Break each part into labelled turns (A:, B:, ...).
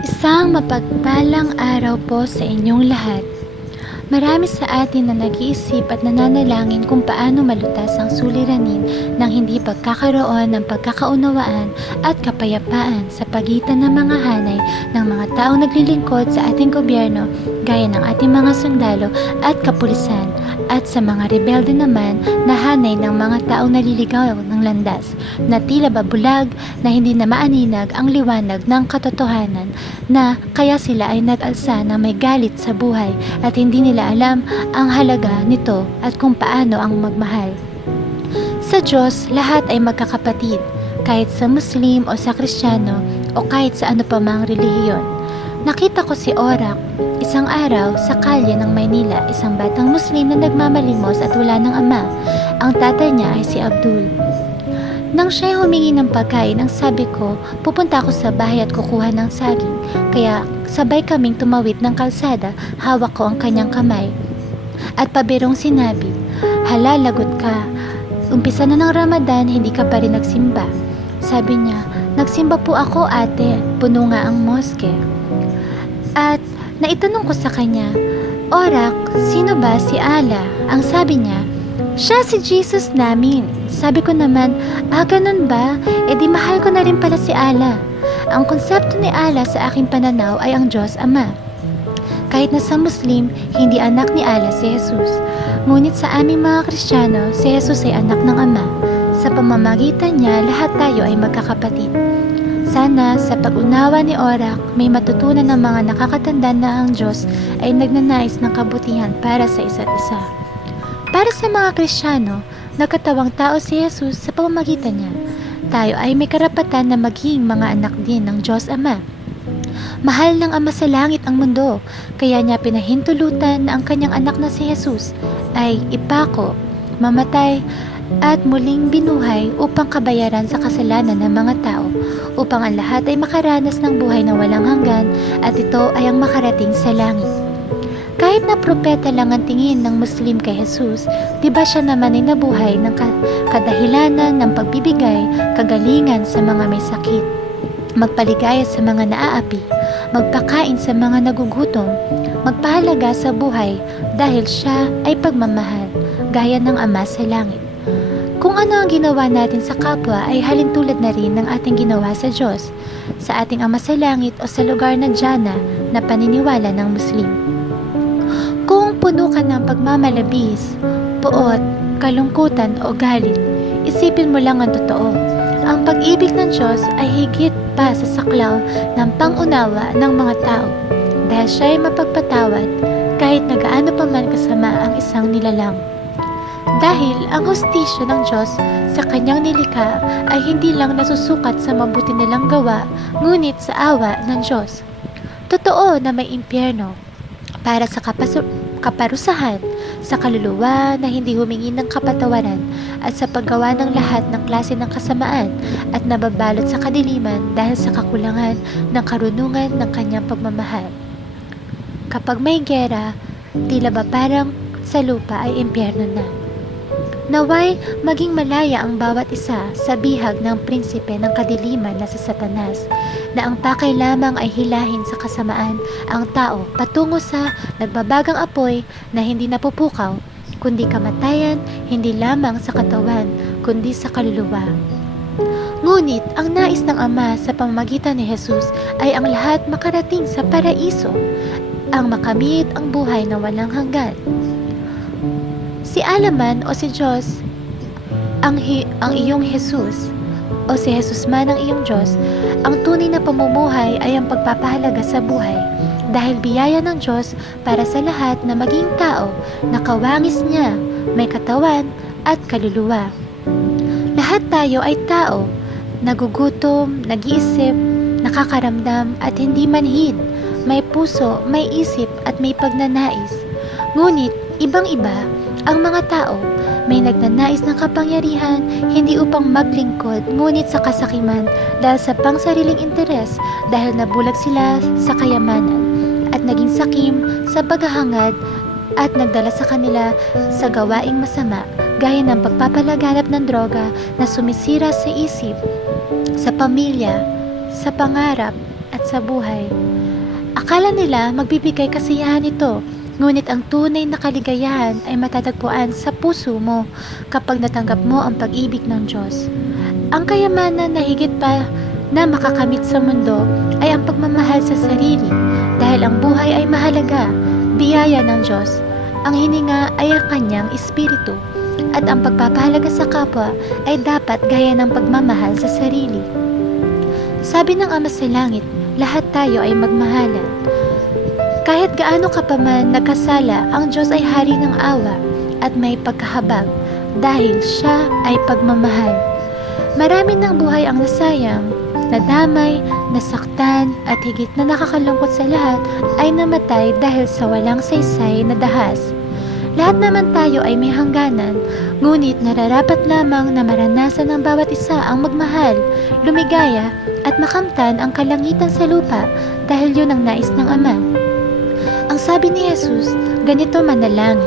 A: Isang mapagpalang araw po sa inyong lahat. Marami sa atin na nag-iisip at nananalangin kung paano malutas ang suliranin ng hindi pagkakaroon ng pagkakaunawaan at kapayapaan sa pagitan ng mga hanay ng mga taong naglilingkod sa ating gobyerno gaya ng ating mga sundalo at kapulisan at sa mga rebelde naman na hanay ng mga taong naliligaw ng landas na tila babulag na hindi na maaninag ang liwanag ng katotohanan na kaya sila ay nag-alsa na may galit sa buhay at hindi nila alam ang halaga nito at kung paano ang magmahal. Sa Diyos, lahat ay magkakapatid, kahit sa Muslim o sa Kristiyano o kahit sa ano pa mang relihiyon. Nakita ko si Orak isang araw sa kalye ng Maynila, isang batang Muslim na nagmamalimos at wala ng ama. Ang tatay niya ay si Abdul. Nang siya humingi ng pagkain, ang sabi ko, pupunta ako sa bahay at kukuha ng saging. Kaya sabay kaming tumawid ng kalsada, hawak ko ang kanyang kamay. At pabirong sinabi, Hala, lagot ka. Umpisa na ng Ramadan, hindi ka pa rin nagsimba. Sabi niya, nagsimba po ako ate, puno nga ang moske. At naitanong ko sa kanya, Orak, sino ba si Ala? Ang sabi niya, siya si Jesus namin. Sabi ko naman, ah ganun ba? E di mahal ko na rin pala si Ala. Ang konsepto ni Ala sa aking pananaw ay ang Diyos Ama. Kahit na sa Muslim, hindi anak ni Ala si Jesus. Ngunit sa aming mga Kristiyano, si Jesus ay anak ng Ama. Sa pamamagitan niya, lahat tayo ay magkakapatid. Sana sa pag-unawa ni Orak, may matutunan ng mga nakakatanda na ang Diyos ay nagnanais ng kabutihan para sa isa't isa. Para sa mga Kristiyano, nagkatawang tao si Jesus sa pamamagitan niya. Tayo ay may karapatan na maging mga anak din ng Diyos Ama. Mahal ng Ama sa langit ang mundo, kaya niya pinahintulutan na ang kanyang anak na si Jesus ay ipako, mamatay, at muling binuhay upang kabayaran sa kasalanan ng mga tao, upang ang lahat ay makaranas ng buhay na walang hanggan at ito ay ang makarating sa langit. Kahit na propeta lang ang tingin ng Muslim kay Jesus, di ba siya naman ay nabuhay ng ka- kadahilanan ng pagbibigay, kagalingan sa mga may sakit, magpaligaya sa mga naaapi, magpakain sa mga nagugutom, magpahalaga sa buhay dahil siya ay pagmamahal, gaya ng Ama sa langit. Kung ano ang ginawa natin sa kapwa ay halintulad na rin ng ating ginawa sa Diyos, sa ating Ama sa Langit o sa lugar na Jana na paniniwala ng Muslim. Ka ng pagmamalabis, puot, kalungkutan o galit, isipin mo lang ang totoo. Ang pag-ibig ng Diyos ay higit pa sa saklaw ng pangunawa ng mga tao dahil siya ay mapagpatawad kahit na gaano pa man kasama ang isang nilalang. Dahil ang hustisya ng Diyos sa kanyang nilikha ay hindi lang nasusukat sa mabuti nilang gawa, ngunit sa awa ng Diyos. Totoo na may impyerno para sa kapasu- kaparusahan sa kaluluwa na hindi humingi ng kapatawaran at sa paggawa ng lahat ng klase ng kasamaan at nababalot sa kadiliman dahil sa kakulangan ng karunungan ng kanyang pagmamahal. Kapag may gera, tila ba parang sa lupa ay impyerno na. Naway maging malaya ang bawat isa sa bihag ng prinsipe ng kadiliman na sa satanas, na ang pakay lamang ay hilahin sa kasamaan ang tao patungo sa nagbabagang apoy na hindi napupukaw, kundi kamatayan hindi lamang sa katawan, kundi sa kaluluwa. Ngunit ang nais ng Ama sa pamamagitan ni Jesus ay ang lahat makarating sa paraiso, ang makamit ang buhay na walang hanggan. Si Alaman o si Diyos, ang, hi- ang iyong Jesus, o si Jesus man ang iyong Diyos, ang tunay na pamumuhay ay ang pagpapahalaga sa buhay dahil biyaya ng Diyos para sa lahat na maging tao na kawangis niya, may katawan at kaluluwa. Lahat tayo ay tao, nagugutom, nag-iisip, nakakaramdam at hindi manhid, may puso, may isip at may pagnanais. Ngunit ibang-iba ang mga tao, may nagnanais ng kapangyarihan hindi upang maglingkod ngunit sa kasakiman dahil sa pangsariling interes dahil nabulag sila sa kayamanan at naging sakim sa paghahangad at nagdala sa kanila sa gawaing masama gaya ng pagpapalaganap ng droga na sumisira sa isip, sa pamilya, sa pangarap at sa buhay. Akala nila magbibigay kasiyahan ito, ngunit ang tunay na kaligayahan ay matatagpuan sa puso mo kapag natanggap mo ang pag-ibig ng Diyos. Ang kayamanan na higit pa na makakamit sa mundo ay ang pagmamahal sa sarili dahil ang buhay ay mahalaga, biyaya ng Diyos. Ang hininga ay ang kanyang espiritu at ang pagpapahalaga sa kapwa ay dapat gaya ng pagmamahal sa sarili. Sabi ng Ama sa Langit, lahat tayo ay magmahalan. Kahit gaano ka pa man nagkasala, ang Diyos ay hari ng awa at may pagkahabag dahil siya ay pagmamahal. Marami ng buhay ang nasayang, nadamay, nasaktan at higit na nakakalungkot sa lahat ay namatay dahil sa walang saysay na dahas. Lahat naman tayo ay may hangganan, ngunit nararapat lamang na maranasan ng bawat isa ang magmahal, lumigaya at makamtan ang kalangitan sa lupa dahil yun ang nais ng Ama. Ang sabi ni Jesus, ganito manalangin,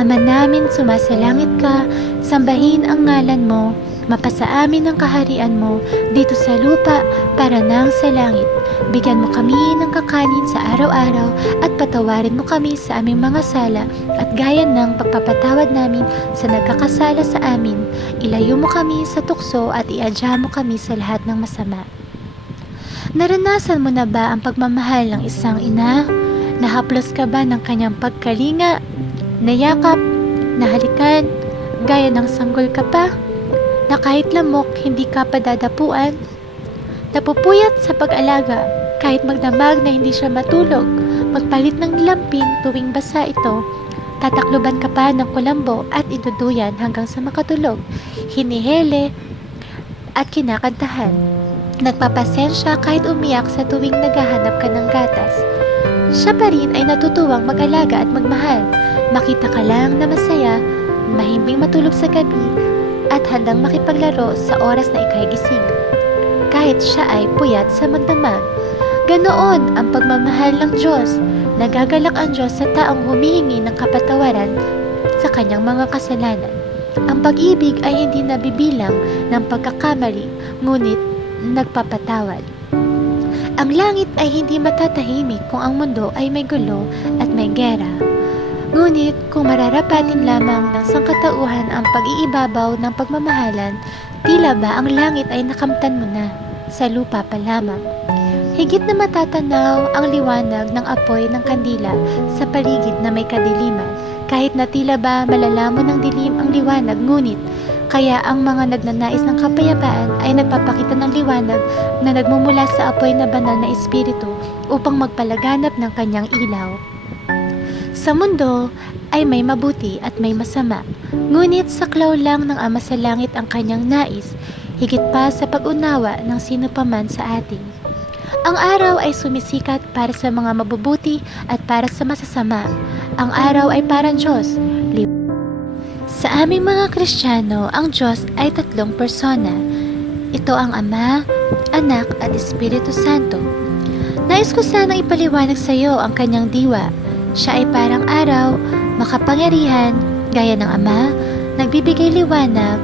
A: Ama namin sumasalangit ka, sambahin ang ngalan mo, mapasa amin ang kaharian mo dito sa lupa para nang sa langit. Bigyan mo kami ng kakanin sa araw-araw at patawarin mo kami sa aming mga sala at gaya ng pagpapatawad namin sa nagkakasala sa amin. Ilayo mo kami sa tukso at iadya mo kami sa lahat ng masama. Naranasan mo na ba ang pagmamahal ng isang ina? Nahaplos ka ba ng kanyang pagkalinga? Nayakap? Nahalikan? Gaya ng sanggol ka pa? Na kahit lamok hindi ka padadapuan? Napupuyat sa pag-alaga kahit magdamag na hindi siya matulog, magpalit ng nilampin tuwing basa ito, tatakluban ka pa ng kulambo at iduduyan hanggang sa makatulog, hinihele at kinakantahan. Nagpapasensya kahit umiyak sa tuwing naghahanap ka ng gatas. Siya pa rin ay natutuwang mag-alaga at magmahal. Makita ka lang na masaya, mahimbing matulog sa gabi, at handang makipaglaro sa oras na ikay gising. Kahit siya ay puyat sa magdamag. Ganoon ang pagmamahal ng Diyos. Nagagalak ang Diyos sa taong humihingi ng kapatawaran sa kanyang mga kasalanan. Ang pag-ibig ay hindi nabibilang ng pagkakamali, ngunit nagpapatawad. Ang langit ay hindi matatahimik kung ang mundo ay may gulo at may gera. Ngunit kung mararapatin lamang ng sangkatauhan ang pag-iibabaw ng pagmamahalan, tila ba ang langit ay nakamtan mo na, sa lupa pa lamang. Higit na matatanaw ang liwanag ng apoy ng kandila sa paligid na may kadiliman, kahit na tila ba malalamon ng dilim ang liwanag, ngunit kaya ang mga nagnanais ng kapayapaan ay nagpapakita ng liwanag na nagmumula sa apoy na banal na espiritu upang magpalaganap ng kanyang ilaw. Sa mundo ay may mabuti at may masama, ngunit saklaw lang ng Ama sa Langit ang kanyang nais, higit pa sa pag-unawa ng sino paman sa atin. Ang araw ay sumisikat para sa mga mabubuti at para sa masasama. Ang araw ay parang Diyos, sa aming mga Kristiyano, ang Diyos ay tatlong persona. Ito ang Ama, Anak at Espiritu Santo. Nais ko sanang ipaliwanag sa iyo ang kanyang diwa. Siya ay parang araw, makapangyarihan, gaya ng Ama, nagbibigay liwanag,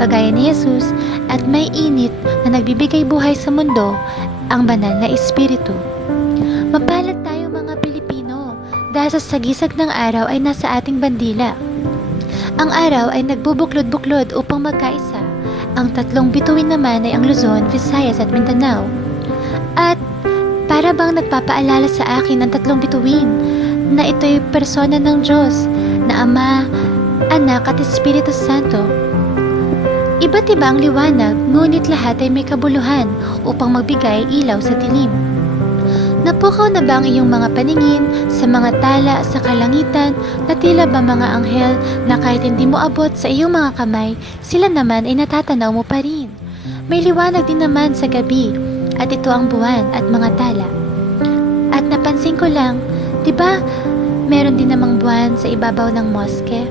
A: kagaya ni Jesus, at may init na nagbibigay buhay sa mundo, ang banal na Espiritu. Mapalad tayo mga Pilipino dahil sa sagisag ng araw ay nasa ating bandila. Ang araw ay nagbubuklod-buklod upang magkaisa. Ang tatlong bituin naman ay ang Luzon, Visayas at Mindanao. At para bang nagpapaalala sa akin ang tatlong bituin na ito'y persona ng Diyos na Ama, Anak at Espiritu Santo. Iba't iba ang liwanag, ngunit lahat ay may kabuluhan upang magbigay ilaw sa dilim. Napukaw na ba ang iyong mga paningin sa mga tala sa kalangitan na tila ba mga anghel na kahit hindi mo abot sa iyong mga kamay, sila naman ay natatanaw mo pa rin. May liwanag din naman sa gabi at ito ang buwan at mga tala. At napansin ko lang, di ba meron din namang buwan sa ibabaw ng moske?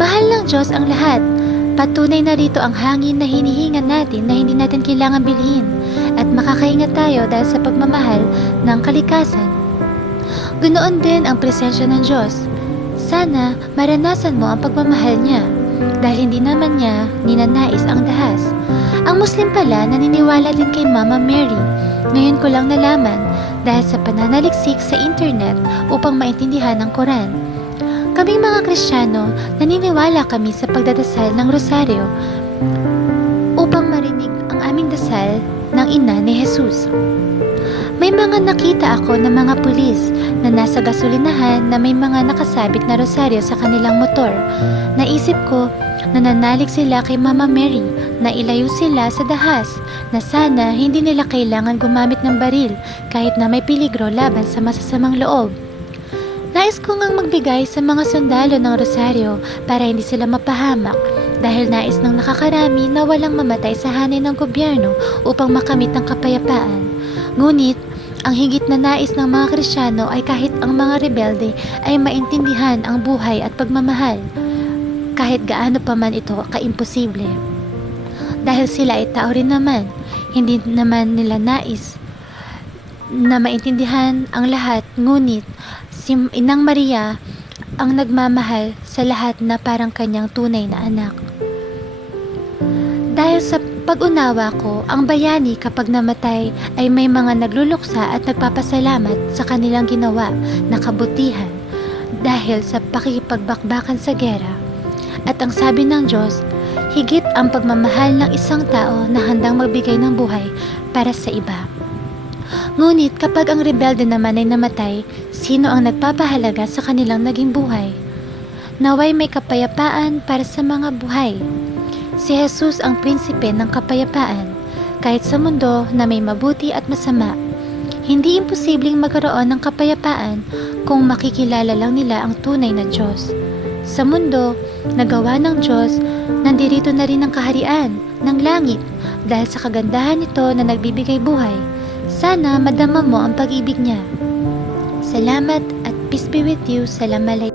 A: Mahal ng Diyos ang lahat. Patunay na rito ang hangin na hinihingan natin na hindi natin kailangan bilhin at makakahinga tayo dahil sa pagmamahal ng kalikasan. Ganoon din ang presensya ng Diyos. Sana maranasan mo ang pagmamahal niya dahil hindi naman niya ninanais ang dahas. Ang Muslim pala naniniwala din kay Mama Mary Ngayon ko lang nalaman dahil sa pananaliksik sa internet upang maintindihan ang Quran. Kaming mga Kristiyano, naniniwala kami sa pagdadasal ng rosaryo upang marinig ang aming dasal ng ina ni Jesus. May mga nakita ako ng mga pulis na nasa gasolinahan na may mga nakasabit na rosaryo sa kanilang motor. Naisip ko, nananalig sila kay Mama Mary na ilayo sila sa dahas na sana hindi nila kailangan gumamit ng baril kahit na may peligro laban sa masasamang loob. Nais ko ngang magbigay sa mga sundalo ng rosaryo para hindi sila mapahamak dahil nais ng nakakarami na walang mamatay sa hanay ng gobyerno upang makamit ang kapayapaan. Ngunit, ang higit na nais ng mga Krisyano ay kahit ang mga rebelde ay maintindihan ang buhay at pagmamahal, kahit gaano pa man ito kaimposible. Dahil sila ay tao rin naman, hindi naman nila nais na maintindihan ang lahat, ngunit si Inang Maria ang nagmamahal sa lahat na parang kanyang tunay na anak. Dahil sa pag-unawa ko, ang bayani kapag namatay ay may mga nagluluksa at nagpapasalamat sa kanilang ginawa na kabutihan dahil sa pakikipagbakbakan sa gera. At ang sabi ng Diyos, higit ang pagmamahal ng isang tao na handang magbigay ng buhay para sa iba. Ngunit kapag ang rebelde naman ay namatay, sino ang nagpapahalaga sa kanilang naging buhay? Naway may kapayapaan para sa mga buhay. Si Jesus ang prinsipe ng kapayapaan, kahit sa mundo na may mabuti at masama. Hindi imposibleng magkaroon ng kapayapaan kung makikilala lang nila ang tunay na Diyos. Sa mundo, nagawa ng Diyos, nandirito na rin ang kaharian ng langit dahil sa kagandahan nito na nagbibigay buhay. Sana madama mo ang pag-ibig niya. Salamat at peace be with you. Salam alaikum.